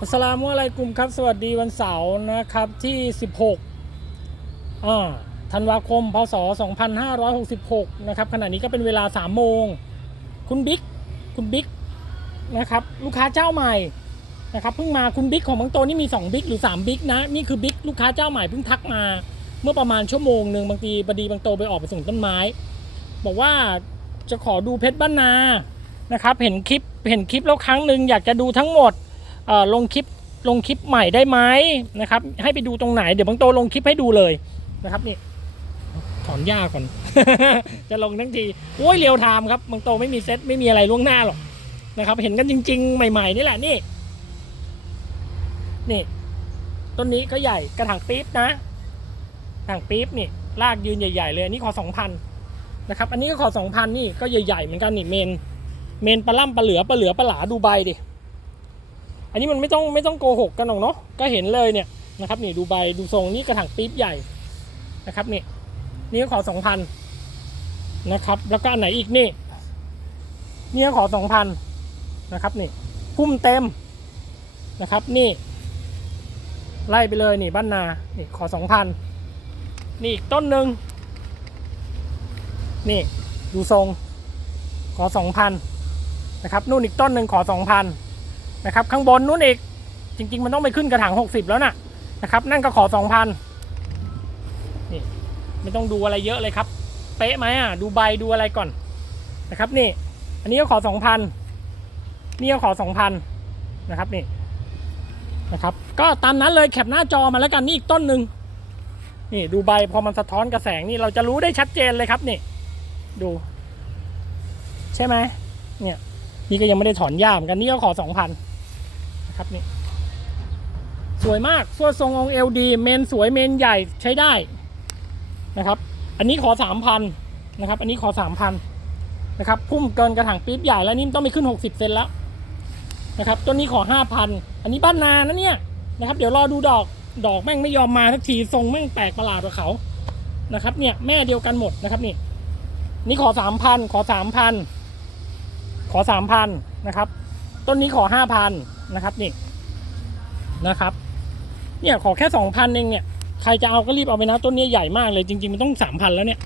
อัสลามุอะลัยกุมครับ สวัสดีวันเสาร์นะครับที่ 16อ่าธันวาคม พศ 2566 นะครับขณะนี้ก็เป็นเวลา 3 โมง คุณบิ๊กคุณบิ๊กนะครับลูกค้าเจ้าใหม่นะครับเพิ่งมาคุณบิ๊กของบางโตนี่มี 2 บิ๊กหรือ 3 บิ๊กนะ นี่คือบิ๊กลูกค้าเจ้าใหม่เพิ่งทักมาเมื่อประมาณชั่วโมงหนึ่งบางทีบดีบางโตไปออกไปส่งต้นไม้ บอกว่าจะขอดูเพชรบ้านนานะครับเห็นคลิปเห็นคลิปแล้วครั้งหนึ่งอยากจะดูทั้งหมด ลงคลิปลงคลิปใหม่ได้ไหมนะครับ ให้ไปดูตรงไหน เดี๋ยวบางโตลงคลิปให้ดูเลยนะครับนี่ถอนหญ้าก่อน จะลงทั้งทีโอ้ยเรียวไทม์ครับบางโตไม่มีเซตไม่มีอะไรล่วงหน้าหรอกนะครับ เห็นกันจริง ๆ ใหม่ ๆ นี่แหละนี่ นี่ ต้นนี้ก็ใหญ่กระถางปี๊บนะกระถางปี๊บนี่ลากยืนใหญ่ๆเลยอันนี้ขอสองพันนะครับ อันนี้ก็ขอสองพันนี่ก็ใหญ่ๆเหมือนกันนี่เมน เมนปลาล่ำปลาเหลือปลาเหลือปลาหลาดูใบดิ อันนี้มันไม่ต้องไม่ต้องโกหกกันหรอกเนาะก็เห็นเลยเนี่ยนะครับนี่ดูใบดูทรงนี่กระถางปี๊บใหญ่นะครับนี่นี่ขอสองพันนะครับแล้วก็อันไหนอีกนี่นี่ขอสองพันนะครับนี่พุ่มเต็มนะครับนี่ไล่ไปเลยนี่บ้านนานี่ขอสองพันนี่อีกต้นหนึ่งนี่ดูทรงขอสองพันนะครับนู่นอีกต้นหนึ่งขอสองพัน นะครับ ข้างบนนู้นอีกจริง ๆ มันต้องไปขึ้นกระถางหกสิบแล้วนะนะครับ นั่นก็ขอสองพันนี่ไม่ต้องดูอะไรเยอะเลยครับ เป๊ะไหมอะ ดูใบดูอะไรก่อนนะครับนี่ อันนี้ก็ขอสองพันนี่ก็ขอสองพันนะครับนี่นะครับ ก็ตามนั้นเลยแคปหน้าจอมาแล้วกันนี่อีกต้นหนึ่งนี่ดูใบพอมันสะท้อนกระแสงนี่เราจะรู้ได้ชัดเจนเลยครับนี่ ดู ใช่ไหมเนี่ย นี่ก็ยังไม่ได้ถอนหญ้าเหมือนกันนี่ก็ขอสองพันนะ ครับนี่สวยมากส่วนทรงองค์เอลดีเมนสวยเมนใหญ่ใช้ได้นะครับ อันนี้ขอสามพันนะครับ อันนี้ขอสามพันนะครับพุ่มเกินกระถางปี๊บใหญ่แล้วนี่ต้องไปขึ้นหกสิบเซนแล้วนะครับต้นนี้ขอห้าพันอันนี้บ้านนานะเนี่ยนะครับ เดี๋ยวรอดูดอกดอกแม่งไม่ยอมมาสักทีทรงแม่งแปลกประหลาดกว่าเขานะครับ เนี่ยแม่เดียวกันหมดนะครับนี่นี่ขอสามพันขอสามพันขอสามพันนะครับ ต้นนี้ขอห้าพั นะครับนี่นะครับ เนี่ยขอแค่สองพันเองเนี่ยใครจะเอาก็รีบเอาไปนะต้นนี้ใหญ่มากเลยจริง ๆ มันต้องสามพันแล้วเนี่ย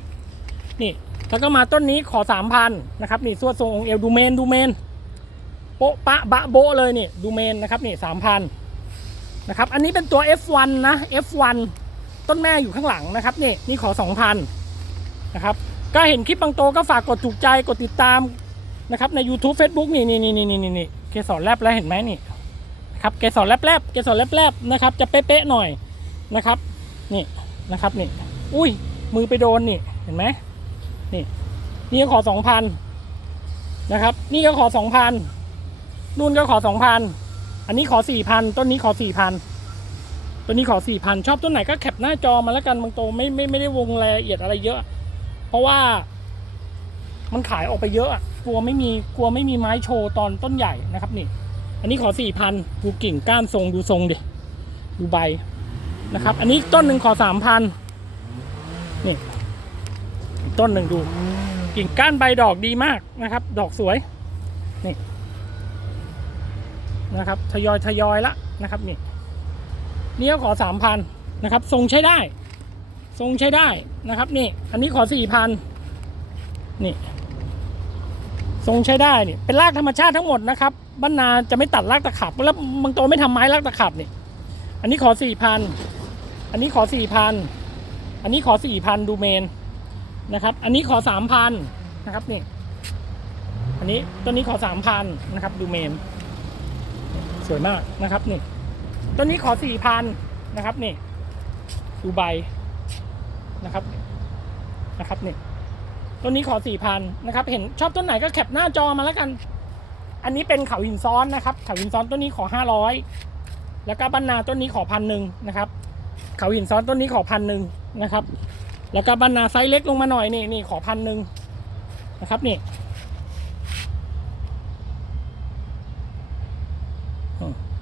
นี่แล้วก็มาต้นนี้ขอสามพันนะครับนี่สวดทรงองค์เอวดูเมนดูเมนโปะปะบะโบเลยนี่ดูเมนนะครับนี่สามพันนะครับอันนี้เป็นตัว F1 นะ F1 ต้นแม่อยู่ข้างหลังนะครับนี่นี่ขอสองพันนะครับก็เห็นคลิปบางโตก็ฝากกดถูกใจกดติดตามนะครับใน YouTube Facebook นี่นี่นี่นี่นี่นี่เกสรแลบแล้วเห็นไหมนี่ ครับเกสรแลบแลบเกสรแลบแลบนะครับ จะเป๊ะๆหน่อยนะครับ นี่นะครับนี่ อุ้ยมือไปโดนนี่เห็นไหมนี่นี่ก็ขอสองพันนะครับ นี่ก็ขอสองพันนู่นก็ขอสองพันอันนี้ขอสี่พันต้นนี้ขอสี่พันต้นนี้ขอสี่พันชอบต้นไหนก็แคปหน้าจอมาแล้วกันบางโตไม่ไม่ไม่ได้วงรายละเอียดอะไรเยอะ เพราะว่า มันขายออกไปเยอะอะกลัวไม่มีกลัวไม่มีไม้โชว์ตอนต้นใหญ่นะครับนี่ อันนี้ขอสี่พันดูกิ่งก้านทรงดูทรงดิดูใบนะครับ อันนี้ต้นหนึ่งขอสามพันนี่ต้นหนึ่งดู กิ่งก้านใบดอกดีมากนะครับ ดอกสวยนี่นะครับทยอยทยอยละนะครับนี่นี่ก็ขอสามพันนะครับทรงใช้ได้ ทรงใช้ได้นะครับนี่ อันนี้ขอสี่พันนี่ทรงใช้ได้นี่เป็นรากธรรมชาติทั้งหมดนะครับ บ้านนาจะไม่ตัดรากตะขับแล้วบางตัวไม่ทำไม้รากตะขับนี่อันนี้ขอสี่พันอันนี้ขอสี่พันอันนี้ขอสี่พันดูเมนนะครับ อันนี้ขอสามพันนะครับนี่อันนี้ต้นนี้ขอสามพันนะครับดูเมน สวยมากนะครับนี่ต้นนี้ขอสี่พันนะครับนี่ดูใบนะครับนะครับนี่ต้นนี้ขอสี่พันนะครับ เห็นชอบต้นไหนก็แคปหน้าจอมาแล้วกัน อันนี้เป็นเขาหินซ้อนนะครับ เขาหินซ้อนต้นนี้ขอห้าร้อยแล้วก็บ้านนาต้นนี้ขอพันหนึ่งนะครับ เขาหินซ้อนต้นนี้ขอพันหนึ่งนะครับ แล้วก็บ้านนาไซส์เล็กลงมาหน่อยนี่นี่ขอพันหนึ่งนะครับนี่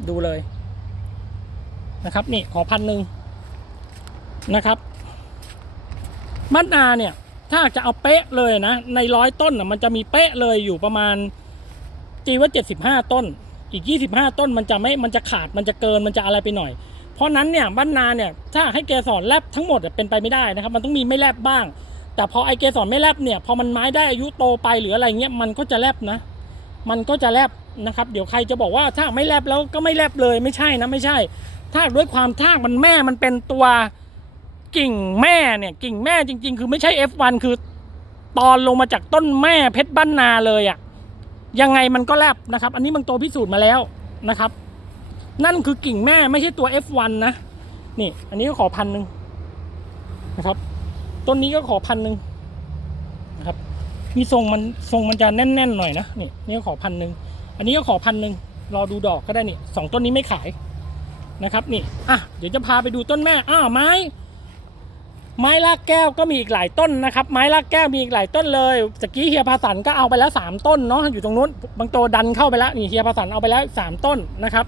ดูเลยนะครับนี่ขอพันหนึ่งนะครับบ้านนาเนี่ยถ้าจะเอาเป๊ะเลยนะ ในร้อยต้นมันจะมีเป๊ะเลยอยู่ประมาณ ตีว่าเจ็ดสิบห้าต้น อีก 25 ต้นมันจะไม่ มันจะขาด มันจะเกิน มันจะอะไรไปหน่อย เพราะนั้นเนี่ยบ้านนาเนี่ย ถ้าให้เกสรแลบทั้งหมดเป็นไปไม่ได้นะครับ มันต้องมีไม่แลบบ้าง แต่พอไอเกสรไม่แลบเนี่ย พอมันไม้ได้อายุโตไปหรืออะไรเงี้ย มันก็จะแลบนะ มันก็จะแลบนะครับ เดี๋ยวใครจะบอกว่าถ้าไม่แลบแล้วก็ไม่แลบเลย ไม่ใช่นะ ไม่ใช่ ถ้าด้วยความทากมันแม่ มันเป็นตัวกิ่งแม่เนี่ย กิ่งแม่จริง ๆ คือไม่ใช่ F1 คือตอนลงมาจากต้นแม่เพชรบ้านนาเลยอะ่ะ ยังไงมันก็แลบนะครับ อันนี้บางตัวพิสูจน์มาแล้วนะครับ นั่นคือกิ่งแม่ไม่ใช่ตัว F1 นะ นี่ อันนี้ก็ขอพันหนึ่งนะครับ ต้นนี้ก็ขอพันหนึ่งนะครับ มีทรงมันทรงมันจะแน่นๆหน่อยนะ นี่นี่ก็ขอพันหนึ่ง อันนี้ก็ขอพันหนึ่งรอดูดอกก็ได้นี่สองต้นนี้ไม่ขายนะครับ นี่ อะ เดี๋ยวจะพาไปดูต้นแม่ อ้าวไม้ ไม้ลากแก้วก็มีอีกหลายต้นนะครับ ไม้ลากแก้วมีอีกหลายต้นเลยตะกี้เฮียพาสันก็เอาไปแล้วสามต้นเนาะอยู่ตรงนู้นบางโตวดันเข้าไปแล้วนี่เฮียพาสันเอาไปแล้วสามต้นนะครับ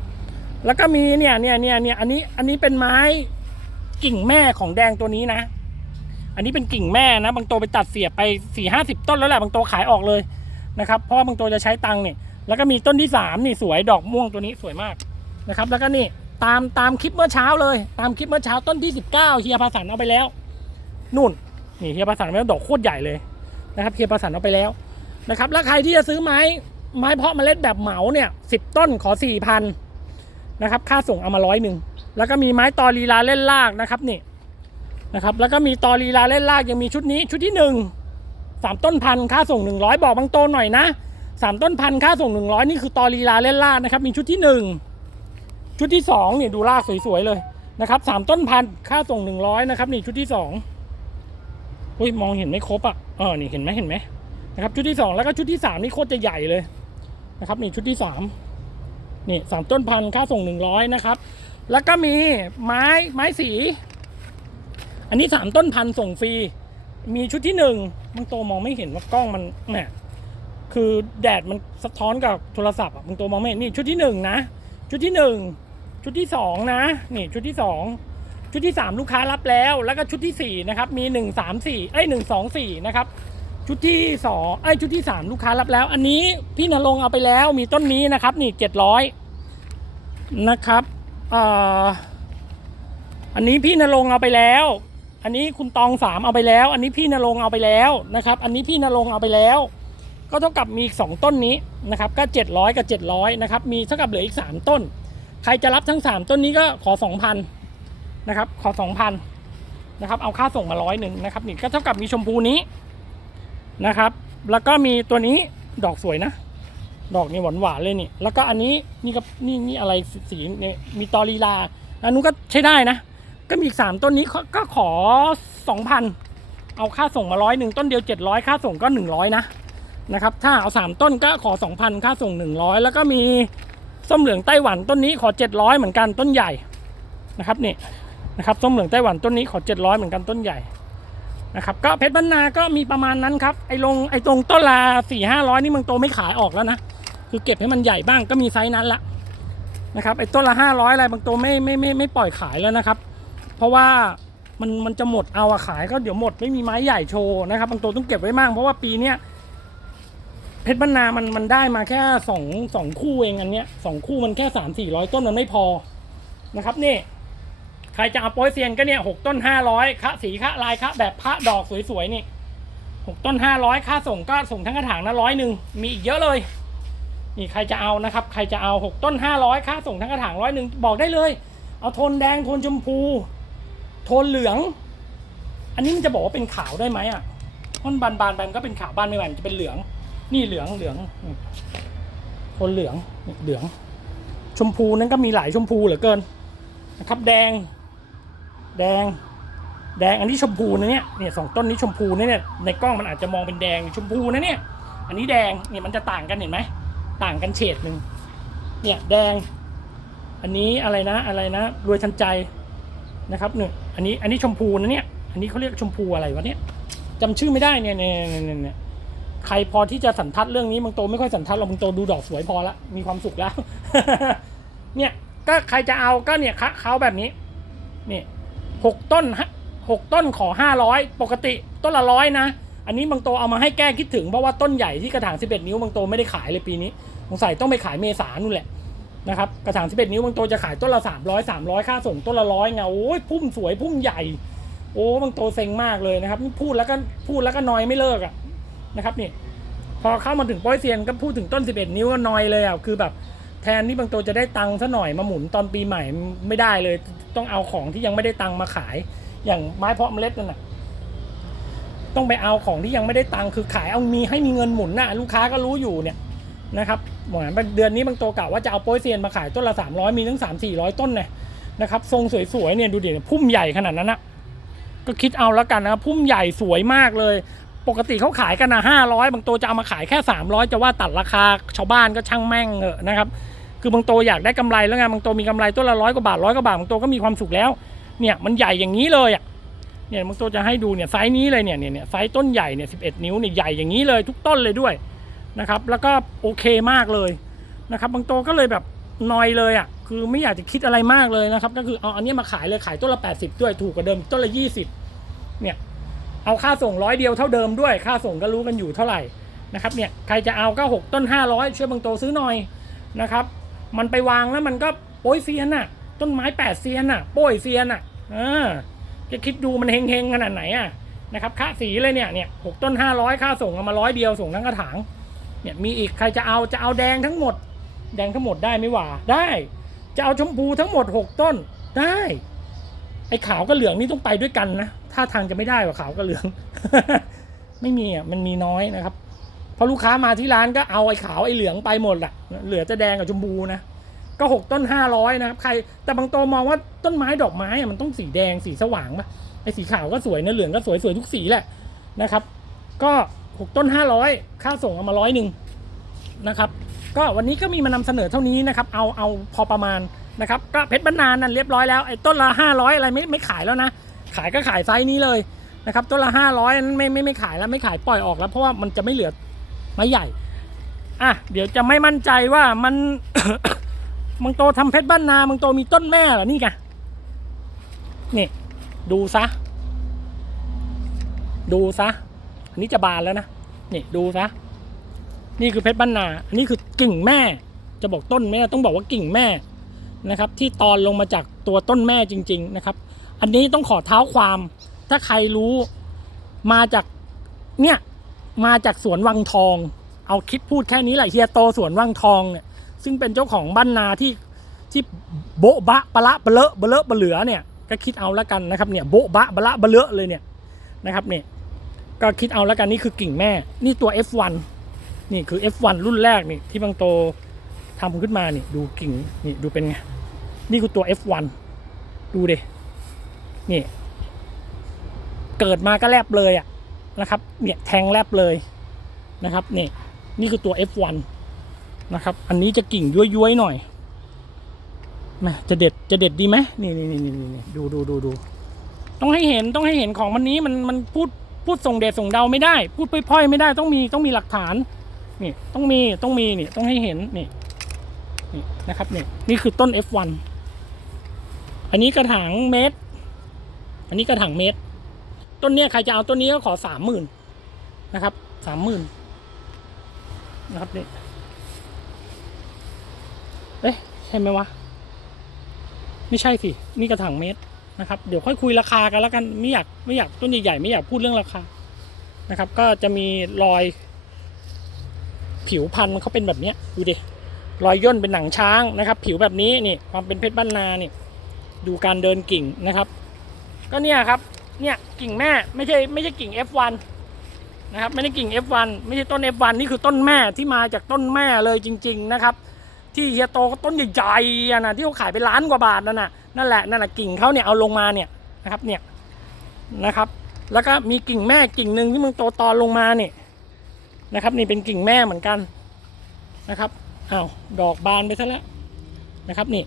แล้วก็มีเนี่ยเนี่ยเนี่ยเนี่ยอันนี้อันนี้เป็นไม้กิ่งแม่ของแดงตัวนี้นะ อันนี้เป็นกิ่งแม่นะ บางโตวไปตัดเสียบไปสี่ห้าสิบต้นแล้วแหละบางโตวขายออกเลยนะครับ เพราะว่าบางโตวจะใช้ตังค์เนี่ยแล้วก็มีต้นที่สามนี่สวยดอกม่วงตัวนี้สวยมากนะครับ แล้วก็นี่ตามตามคลิปเมื่อเช้าเลย ตามคลิปเมื่อเช้าต้นที่ 19เฮียพาสันเอาไปแล้ว นู่นนี่เฮียพาสันเอาไปแล้วดอกโคตรใหญ่เลยนะครับเฮียพาสันเอาไปแล้วนะครับแล้วใครที่จะซื้อไม้ไม้เพาะเมล็ดแบบเหมาเนี่ยสิบต้นขอสี่พันนะครับค่าส่งเอามาร้อยหนึ่งแล้วก็มีไม้ตอลีลาเล่นลากนะครับนี่นะครับแล้วก็มีตอลีลาเล่นลากยังมีชุดนี้ชุดที่หนึ่งสามต้นพันค่าส่งหนึ่งร้อยบอกบางโตหน่อยนะสามต้นพันค่าส่งหนึ่งร้อยนี่คือตอลีลาเล่นลากนะครับมีชุดที่หนึ่งชุดที่สองเนี่ยดูรากสวยๆเลยนะครับสามต้นพันค่าส่งหนึ่งร้อยนะครับนี่ชุดที่สอง อุ้ยมองเห็นไม่ครบอะเออนี่เห็นไหมเห็นไหมนะครับ ชุดที่สองแล้วก็ชุดที่สามนี่โคตรจะใหญ่เลยนะครับ นี่ชุดที่สามนี่สามต้นพันค่าส่งหนึ่งร้อยนะครับ แล้วก็มีไม้ไม้สี อันนี้สามต้นพันส่งฟรี มีชุดที่หนึ่งบางตัวมองไม่เห็นว่ากล้องมันเนี่ยคือแดดมันสะท้อนกับโทรศัพท์อะบางตัวมองไม่เห็นนี่ชุดที่หนึ่งนะ ชุดที่หนึ่งชุดที่สองนะ นี่ชุดที่สอง ชุดที่สามลูกค้ารับแล้ว แล้วก็ชุดที่สี่นะครับมีหนึ่งสามสี่เอ้ยหนึ่งสองสี่นะครับ ชุดที่สองไอ้ยชุดที่สามลูกค้ารับแล้ว อันนี้พี่นรงค์เอาไปแล้วมีต้นนี้นะครับนี่เจ็ดร้อยนะครับอ่ออันนี้พี่นรงค์เอาไปแล้ว อันนี้คุณตองสามเอาไปแล้ว อันนี้พี่นรงค์เอาไปแล้วนะครับ อันนี้พี่นรงค์เอาไปแล้ว ก็เท่ากับมีอีกสองต้นนี้นะครับ ก็700กับ700นะครับ มีเท่ากับเหลืออีก3ต้น ใครจะรับทั้ง3ต้นนี้ก็ขอ2,000น นะครับ ขอ2,000นะครับ เอาค่าส่งมาร้อยหนึ่งนะครับนี่ก็เท่ากับมีชมพูนี้นะครับ แล้วก็มีตัวนี้ดอกสวยนะ ดอกนี่หวานหวานเลยนี่ แล้วก็อันนี้นี่ก็นี่นี่อะไรสีเนี่ยมีตอรีลา อันนู้นก็ใช้ได้นะ ก็มีอีกสามต้นนี้ก็ก็ขอ2,000เอาค่าส่งมาร้อยหนึ่งต้นเดียว700ค่าส่งก็100นะนะครับถ้าเอา3ต้นก็ขอ2,000ค่าส่ง100แล้วก็มีส้มเหลืองไต้หวันต้นนี้ขอ700เหมือนกันต้นใหญ่นะครับนี่ นะครับส้มเหลืองไต้หวันต้นนี้ขอ 700 เหมือนกันต้นใหญ่นะครับก็เพชรบ้านนาก็มีประมาณนั้นครับไอ้ลงไอ้ตรงต้นละ4 5 0 0นี่มึงโตไม่ขายออกแล้วนะคือเก็บให้มันใหญ่บ้างก็มีไซส์นั้นละนะครับไอ้ต้นละ500อะไรบางตัวไม่ไม่ไม่ไม่ปล่อยขายแล้วนะครับ เพราะว่ามันมันจะหมดเอาอะขายก็เดี๋ยวหมดไม่มีไม้ใหญ่โชว์นะครับบางตัวต้องเก็บไว้มั่งเพราะว่าปีเนี้ยเพชรบรรนามันมันได้มาแค่สองสองคู่เองอันเนี้ยสองคู่มันแค่สามสี่ร้อยต้นมันไม่พอนะครับนี่ ใครจะเอาโป้ยเซียนก็เนี่ยหกต้นห้าร้อยคะสีคะลายคะแบบพระดอกสวยๆนี่หกต้นห้าร้อยค่าส่งก็ส่งทั้งกระถางนะร้อยหนึ่งมีอีกเยอะเลยนี่ใครจะเอานะครับ ใครจะเอาหกต้นห้าร้อยค่าส่งทั้งกระถางร้อยหนึ่งบอกได้เลย เอาโทนแดงโทนชมพู โทนเหลือง อันนี้มันจะบอกว่าเป็นขาวได้ไหมอะเพราะมันบานๆไปมันก็เป็นขาวบานไม่ไหวมันจะเป็นเหลือง นี่เหลืองเหลืองโทนเหลืองเหลือง ชมพูนั้นก็มีหลายชมพูเหลือเกินนะครับ แดง แดง แดงอันนี้ชมพูนะเนี่ยเนี่ยสองต้นนี้ชมพูนะเนี่ยในกล้องมันอาจจะมองเป็นแดงชมพูนะเนี่ย อันนี้แดงเนี่ยมันจะต่างกันเห็นไหมต่างกันเฉดหนึ่งเนี่ยแดง อันนี้อะไรนะอะไรนะรวยทันใจนะครับเนี่ยอันนี้อันนี้ชมพูนะเนี่ยอันนี้เขาเรียกชมพูอะไรวะเนี่ยจำชื่อไม่ได้เนี่ยเนี่ยเนี่ยเนี่ยใครพอที่จะสันทัดเรื่องนี้บางโตไม่ค่อยสันทัดเราบางโตดูดอกสวยพอละมีความสุขแล้ว เนี่ยก็ใครจะเอาก็เนี่ยคะเขาแบบนี้นี่ หกต้นหกต้นขอห้าร้อยปกติต้นละร้อยนะ อันนี้บางโตเอามาให้แก้คิดถึงเพราะว่าต้นใหญ่ที่กระถางสิบเอ็ดนิ้วบางโตไม่ได้ขายเลยปีนี้สงสัยต้องไปขายเมษานู่นแหละนะครับกระถาง11นิ้วบางตัวจะขายต้นละ300 300ค่าส่งต้นละร้อยไงโอ้ยพุ่มสวยพุ่มใหญ่ โอ้บางตัวเซ็งมากเลยนะครับพูดแล้วก็พูดแล้วก็นอยไม่เลิกอะนะครับนี่พอเข้ามาถึงป้อยเซียนก็พูดถึงต้น11นิ้วก็นอยเลยอะคือแบบ แทนที่บางตัวจะได้ตังค์ซะหน่อยมาหมุนตอนปีใหม่ไม่ได้เลย ต้องเอาของที่ยังไม่ได้ตังค์มาขาย อย่างไม้เพาะเมล็ดนั่นน่ะต้องไปเอาของที่ยังไม่ได้ตังค์คือขายเอามีให้มีเงินหมุนน่ะลูกค้าก็รู้อยู่เนี่ยนะครับเหมือนเดือนนี้บางตัวกะว่าจะเอาโป้ยเซียนมาขายต้นละ 300 มีทั้ง 3 400 ต้นเนี่ยนะครับทรงสวยๆเนี่ยดูดิพุ่มใหญ่ขนาดนั้นนะก็คิดเอาแล้วกันนะพุ่มใหญ่สวยมากเลย ปกติเขาขายกันนะห้าร้อยบางตัวจะเอามาขายแค่ 300 จะว่าตัดราคาชาวบ้านก็ช่างแม่งเหอะนะครับ คือบางตัวอยากได้กำไรแล้วไงบางตัวมีกำไรต้นละร้อยกว่าบาทร้อยกว่าบาทบางตัวก็มีความสุขแล้ว เนี่ยมันใหญ่อย่างนี้เลยอะ เนี่ยบางตัวจะให้ดูเนี่ยไซส์นี้เลยเนี่ยเนี่ยเนี่ยไซส์ต้นใหญ่เนี่ยสินิ้วเนี่ยใหญ่อย่างนี้เลยทุกต้นเลยด้วยนะครับ แล้วก็โอเคมากเลยนะครับ บางตัวก็เลยแบบนอยเลยอะ คือไม่อยากจะคิดอะไรมากเลยนะครับ ก็คือเอาอันนี้มาขายเลยขายต้นละ 80 ด้วยถูกกว่าเดิมต้นละ 20 เนี่ย เอาค่าส่งร้อยเดียวเท่าเดิมด้วย ค่าส่งก็รู้กันอยู่เท่าไหร่นะครับเนี่ยใครจะเอาก็6ต้น500ช่วยบางโตซื้อหน่อยนะครับมันไปวางแล้วมันก็โป้ยเซียนน่ะต้นไม้แปดเซียนน่ะโป้ยเซียนน่ะเออจะคิดดูมันเฮงๆขนาดไหนอะนะครับค่าสีเลยเนี่ยเนี่ยหกต้น500ค่าส่งเอามาร้อยเดียวส่งทั้งกระถางเนี่ยมีอีกใครจะเอาจะเอาแดงทั้งหมด แดงทั้งหมดได้ไหมวะได้ จะเอาชมพูทั้งหมด 6 ต้นได้ ไอ้ขาวกับเหลืองนี่ต้องไปด้วยกันนะถ้าทางจะไม่ได้ว่าขาวกับเหลือง ไม่มีอะมันมีน้อยนะครับพอลูกค้ามาที่ร้านก็เอาไอ้ขาวไอ้เหลืองไปหมดแหละเหลือจะแดงกับชมพูนะก็หกต้นห้าร้อยนะครับใคร แต่บางตัวมองว่าต้นไม้ดอกไม้อะมันต้องสีแดงสีสว่างป่ะไอ้สีขาวก็สวยนะเหลืองก็สวยสวยทุกสีแหละนะครับ ก็หกต้นห้าร้อยค่าส่งเอามาร้อยหนึ่งนะครับ ก็วันนี้ก็มีมานำเสนอเท่านี้นะครับ เอาเอาพอประมาณ นะครับก็เพชรบรรนานนั่นเรียบร้อยแล้วไอ้ต้นละห้าร้อยอะไรไม่ไม่ขายแล้วนะ ขายก็ขายไซส์นี้เลยนะครับต้นละห้าร้อยนั้นไม่ไม่ไม่ขายแล้วไม่ขายปล่อยออกแล้วเพราะว่ามันจะไม่เหลือไม้ใหญ่อะเดี๋ยวจะไม่มั่นใจว่ามันมังโตทำเพชรบ้านนามังโตมีต้นแม่เหรอนี่ไงนี่ดูซะ ดูซะ อันนี้จะบานแล้วนะนี่ดูซะ นี่คือเพชรบ้านนา อันนี้คือกิ่งแม่ จะบอกต้นแม่ต้องบอกว่ากิ่งแม่ นะครับที่ตอนลงมาจากตัวต้นแม่จริง ๆนะครับ อันนี้ต้องขอเท้าความ ถ้าใครรู้มาจากเนี่ยมาจากสวนวังทอง เอาคิดพูดแค่นี้แหละเฮียโตสวนวังทองเนี่ยซึ่งเป็นเจ้าของบ้านนาที่ที่โบ๊ะบะปะละปะเลอะบะเลอะบะเหลือเนี่ยก็คิดเอาล้วกันนะครับเนี่ยโบ๊ะบะบะละบะเลอะเลยเนี่ยนะครับเนี่ยก็คิดเอาล้วกันนี่คือกิ่งแม่ นี่ตัว F1 นี่คือ F1 รุ่นแรกนี่ที่บางโต ทำขึ้นมานี่ดูกิ่งนี่ดูเป็นไง นี่คือตัว F1 ดูเดนี่ เกิดมาก็แลบเลยอะนะครับ เนี่ยแทงแลบเลยนะครับนี่นี่คือตัว F1 นะครับ อันนี้จะกิ่งย้วยๆหน่อยแหม่จะเด็ดจะเด็ดดีไหมนี่นี่นี่นี่นี่ดูดูดูดูต้องให้เห็นต้องให้เห็นของมันนี้มันมันพูดพูดส่งเดชส่งเดาไม่ได้ พูดพล่อยๆไม่ได้ต้องมีต้องมีหลักฐานนี่ต้องมีต้องมีนี่ต้องให้เห็นนี่ นี่นะครับเนี่ยนี่คือต้น F1 อันนี้กระถางเมตร อันนี้กระถางเมตร ต้นเนี้ยใครจะเอาต้นนี้ก็ขอสามหมื่นนะครับสามหมื่นนะครับเนี่ยเอ๊ะใช่ไหมวะ ไม่ใช่สิ นี่กระถางเมตรนะครับ เดี๋ยวค่อยคุยราคากันแล้วกันไม่อยากไม่อยากต้นใหญ่ๆไม่อยากพูดเรื่องราคานะครับ ก็จะมีรอยผิวพันธุ์มันเขาเป็นแบบเนี้ยดูดิ รอยย่นเป็นหนังช้างนะครับ ผิวแบบนี้นี่ความเป็นเพชรบ้านนานี่ดูการเดินกิ่งนะครับ ก็เนี่ยครับเนี่ยกิ่งแม่ไม่ใช่ไม่ใช่กิ่ง F1 นะครับไม่ได้กิ่ง F1 ไม่ใช่ต้น F1 นี่คือต้นแม่ที่มาจากต้นแม่เลยจริง ๆนะครับ ที่เฮียโตก็ต้นใหญ่ๆนะที่เขาขายไปล้านกว่าบาทนั่นน่ะนั่นแหละนั่นแหละกิ่งเขาเนี่ยเอาลงมาเนี่ยนะครับเนี่ยนะครับ แล้วก็มีกิ่งแม่กิ่งหนึ่งที่มึงโตตอนลงมาเนี่ยนะครับ นี่เป็นกิ่งแม่เหมือนกันนะครับ อ้าวดอกบานไปซะแล้วนะครับนี่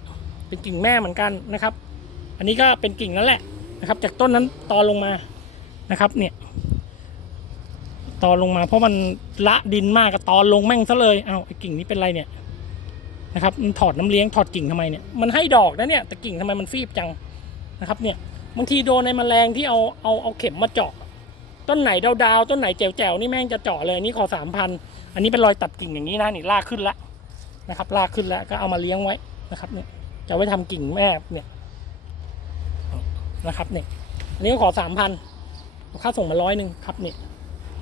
เป็นกิ่งแม่เหมือนกันนะครับ อันนี้ก็เป็นกิ่งนั่นแหละนะครับ จากต้นนั้นตอลงมานะครับเนี่ยตอลงมาเพราะมันละดินมากก็ตอลงแม่งซะเลยอ้าวไอ้กิ่งนี้เป็นไรเนี่ยนะครับมันถอดน้ำเลี้ยงถอดกิ่งทำไมเนี่ยมันให้ดอกนะเนี่ยแต่กิ่งทำไมมันฟีบจังนะครับเนี่ยบางทีโดนในแมลงที่เอาเอาเอาเข็มมาเจาะต้นไหนดาวๆต้นไหนแจ๋วๆนี่แม่งจะเจาะเลยนี่ขอสามพันอันนี้เป็นรอยตัดกิ่งอย่างนี้นะนี่ลากขึ้นละ นะครับลากขึ้นแล้วก็เอามาเลี้ยงไว้นะครับเนี่ยจะไว้ทำกิ่งแม่เนี่ยนะครับเนี่ยอันนี้ก็ขอสามพันค่าส่งมาร้อยหนึ่งครับเนี่ย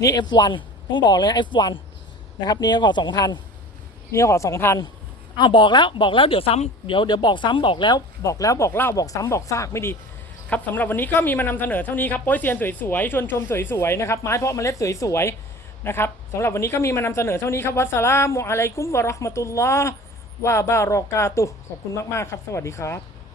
นี่ F1 ต้องบอกเลย F1 นะครับนี่ก็ขอสองพันนี่ก็ขอสองพันอ้าวบอกแล้วบอกแล้วเดี๋ยวซ้ำเดี๋ยวเดี๋ยวบอกซ้ำบอกแล้วบอกแล้วบอกเล่าบอกซ้ำบอกซากไม่ดีครับสำหรับวันนี้ก็มีมานำเสนอเท่านี้ครับโป้ยเซียนสวยๆชวนชมสวยๆนะครับไม้เพาะเมล็ดสวยๆ นะครับสำหรับวันนี้ก็มีมานำเสนอเท่านี้ครับวัสลามุอะลัยกุมวะราะห์มะตุลลอฮ์วะบารอกาตุขอบคุณมาก ๆ ครับ สวัสดีครับ